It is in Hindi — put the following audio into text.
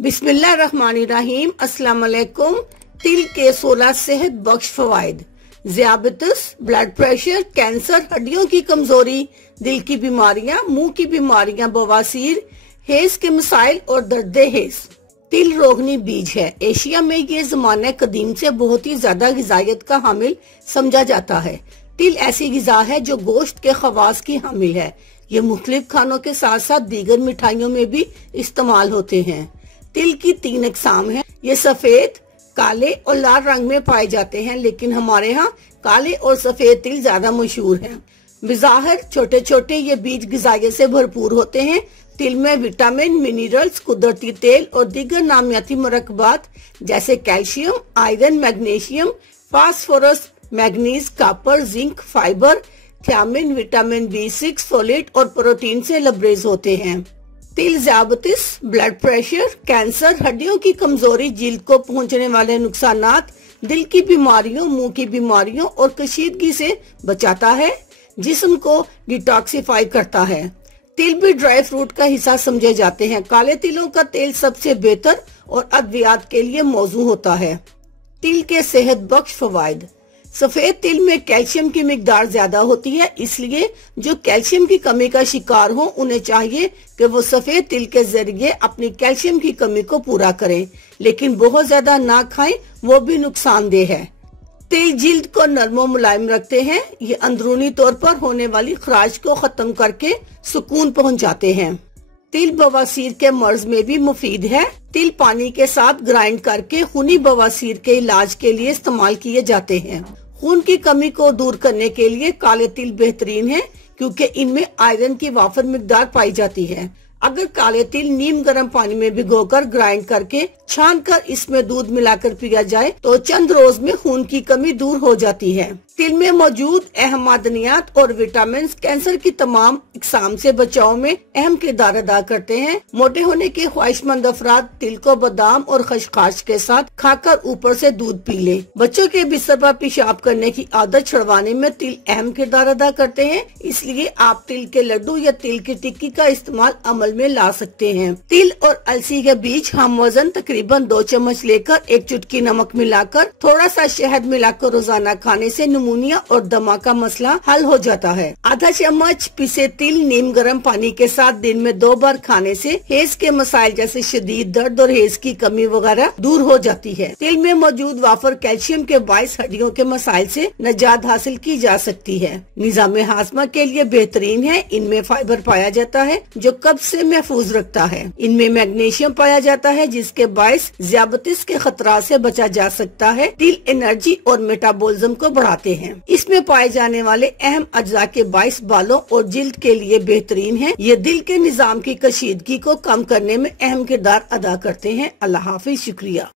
बिस्मिल्लाहिर्रहमानिर्रहीम। अस्सलाम वालेकुम। तिल के 16 सेहत बख्श फवाइद। ज़ियाबतिस, ब्लड प्रेशर, कैंसर, हड्डियों की कमजोरी, दिल की बीमारियां, मुंह की बीमारियां, बवासीर, हेज के मसाइल और दर्द हेज। तिल रोगनी बीज है। एशिया में ये ज़माने कदीम से बहुत ही ज्यादा ग़िज़ायत का हामिल समझा जाता है। तिल ऐसी ग़िज़ा है जो गोश्त के खवास की हामिल है। ये मुख्तलिफ खानों के साथ साथ दीगर मिठाइयों में भी इस्तेमाल होते हैं। तिल की 3 अक़साम हैं। ये सफेद, काले और लाल रंग में पाए जाते हैं, लेकिन हमारे यहाँ काले और सफेद तिल ज्यादा मशहूर हैं। बिज़ाहिर छोटे छोटे ये बीज ग़िज़ायत से भरपूर होते हैं। तिल में विटामिन, मिनरल्स, कुदरती तेल और दीगर नामियाती मरकबात जैसे calcium, iron, magnesium, phosphorus, manganese, copper, zinc, fibre, thiamine, vitamin B6, folate और प्रोटीन से लबरेज होते हैं। तिल ज़ियाबतिस, ब्लड प्रेशर, कैंसर, हड्डियों की कमजोरी, जिल्द को पहुंचने वाले नुकसानात, दिल की बीमारियों, मुंह की बीमारियों और कशीदगी से बचाता है। जिस्म को डिटॉक्सिफाई करता है। तिल भी ड्राई फ्रूट का हिस्सा समझे जाते हैं। काले तिलों का तेल सबसे बेहतर और अद्वियात के लिए मौजू होता है। तिल के सेहत बख्श फवाइद। सफेद तिल में कैल्शियम की मिकदार ज्यादा होती है, इसलिए जो कैल्शियम की कमी का शिकार हो उन्हें चाहिए कि वो सफेद तिल के जरिए अपनी कैल्शियम की कमी को पूरा करें, लेकिन बहुत ज्यादा ना खाएं, वो भी नुकसानदेह है। तिल जिल्द को नरम मुलायम रखते हैं। ये अंदरूनी तौर पर होने वाली खराश को खत्म करके सुकून पहुंचाते हैं। तिल बवासीर के मर्ज में भी मुफीद है। तिल पानी के साथ ग्राइंड करके खूनी बवासीर के इलाज के लिए इस्तेमाल किए जाते हैं। खून की कमी को दूर करने के लिए काले तिल बेहतरीन है, क्योंकि इनमें आयरन की वाफर मिकदार पाई जाती है। अगर काले तिल नीम गर्म पानी में भिगोकर ग्राइंड करके छानकर इसमें दूध मिलाकर पिया जाए तो चंद रोज में खून की कमी दूर हो जाती है। तिल में मौजूद अहम मादनियात और विटामिन कैंसर की तमाम इकसाम से बचाव में अहम किरदार अदा करते हैं। मोटे होने के ख्वाहिशमंद अफराद तिल को बादाम और खसखस के साथ खाकर ऊपर से दूध पी लें। बच्चों के बिस्तर पर पेशाब करने की आदत छुड़वाने में तिल अहम किरदार अदा करते हैं, इसलिए आप तिल के लड्डू या तिल की टिक्की का इस्तेमाल अमल में ला सकते हैं। तिल और अलसी के बीज हम वजन तकरीबन 2 चम्मच लेकर 1 चुटकी नमक मिलाकर थोड़ा सा शहद मिलाकर रोजाना खाने से निमोनिया और दमा का मसला हल हो जाता है। आधा चम्मच पिसे तिल नीम गर्म पानी के साथ दिन में 2 बार खाने से हेज के मसाइल जैसे शदीद दर्द और हेज की कमी वगैरह दूर हो जाती है। तिल में मौजूद वाफर कैल्शियम के बाइस हड्डियों के मसाइल से निजात हासिल की जा सकती है। निजाम हाजमा के लिए बेहतरीन है। इनमें फाइबर पाया जाता है जो कब्ज से महफूज रखता है। इनमें मैग्नीशियम पाया जाता है जिसके बाइस ज़ियाबतिस के खतरा से बचा जा सकता है। तिल एनर्जी और मेटाबॉलिज्म को बढ़ाते हैं। इसमें पाए जाने वाले अहम अज्जा के बाइस बालों और जिल्द के लिए बेहतरीन है। ये दिल के निजाम की कशीदगी को कम करने में अहम किरदार अदा करते हैं। अल्लाह हाफिज। शुक्रिया।